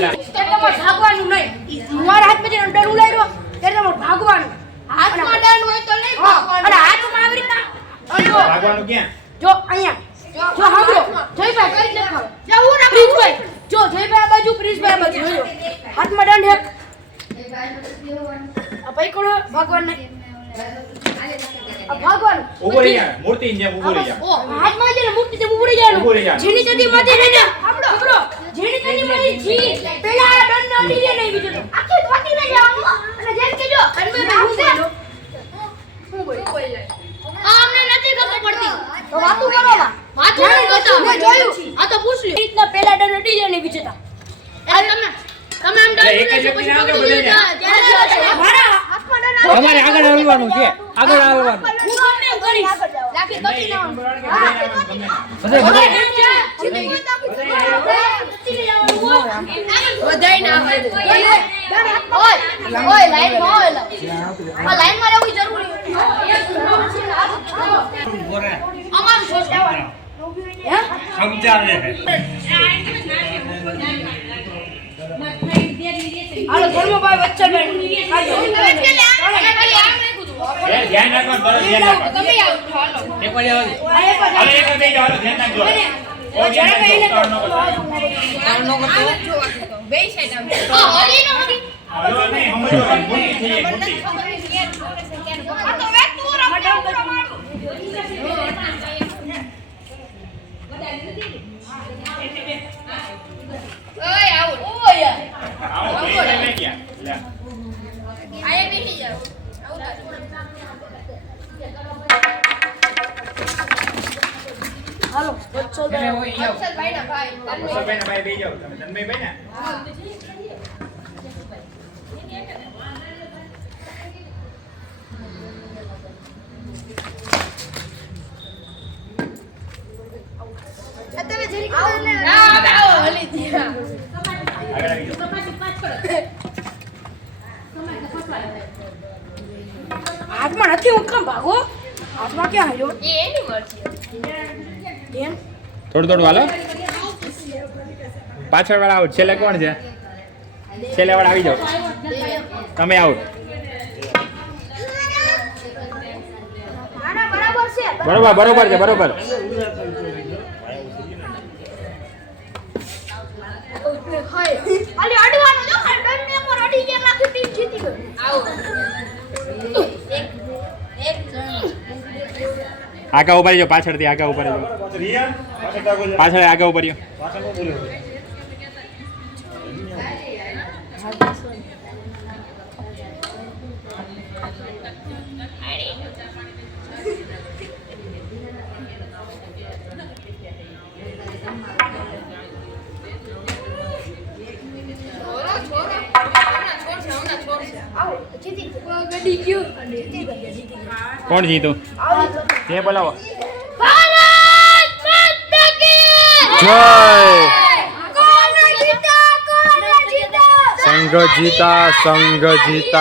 ભાગવાનું નહીં. મારા હાથમાં જે દંડ ઉલાડ્યો ત્યારે તમારે ભાગવાનું. હાથમાં દંડ હોય તો નહીં ભાગવાનું. અને હાથમાં આવી રીતના ભાગવાનું ક્યાં? જો અહીંયા. જો સાંભળો. જયભાઈ કઈ દેખાડો? જો હું રાખું. પ્રિન્સભાઈ જો જયભાઈ આ બાજુ પ્રિન્સભાઈ આ બાજુ જોજો હાથમાં દંડ એક. આ પૈકડો ભગવાન ને આ ભગવાન. ઊભો રહી મૂર્તિ જેમ ઊભો રહી હાથમાં જે મૂર્તિ તે ઉભરી જાય રહી જાય. જેની જતી માથે રહી ને જેની ચડી માથે જી પેલા આ ડન ન અડી નહીં બીજો તો. આખી ધોતી લઈ જવાનું. અને જેમ કે જો, હનુમાનભાઈ હું બોલો હું બોલ્યો. આ અમને નથી ખબર પડતી. તો વાતું કરો માં જાણે. મેં જોયું આ તો રીતના પેલા જાય ને બીજો તો. તમે તમે આમ એટલે એક જ પછી આગળ પકડી બધાને. લીધા. ત્યારે મારા હાથમાં દંડ આવે. તમારે આગળ આવવાનું છે. આગળ આવવાનું. હું કરીશ. રાખી બધે બધા બધે દંડ છે જીતી ગયું તો આપણે બધાય ના હોય. ઓય, ઓય, લાઈનમાં હોય લા. આ લાઈનમાં રહેવું જરૂરી અમારું સોસાયટી. હે હાલો ધર્મભાઈ. એ ધ્યાન રાખવાનું ધ્યાન રાખવાનું તમે આવો, હાલો. એક વાર આવો. એક જ બેસી હાલો ધ્યાન રાખજો ઓ ધ્યાન જરાક હાલો વચ્ચલભાઈ અક્ષર ભાઈના ભાઈ. વત્સલભાઈ ને ભાઈ બેસી જાઓ તમે ધનભાઈ ને? ના, જાઓ. હાથમાં નથી હું કામ ભાગો? હાથમાં ક્યાં હાલ્યો? એ એની મરજી. થોડું થોડું હાલો. પાછળ વાળા આઉટ છેલ્લે કોણ છે? છેલ્લે વાળા આવી જાઓ. તમે આઉટ આના બરાબર છે. બરોબર બરોબર છે બરોબર. આગા ઊભા રહ્યો પાછળથી આગા ઊભા રહ્યો પાછળ આગા ઊભા રહ્યો. કોણ જીતું? તે બોલાવો. સંઘ જીતા સંઘ જીતા.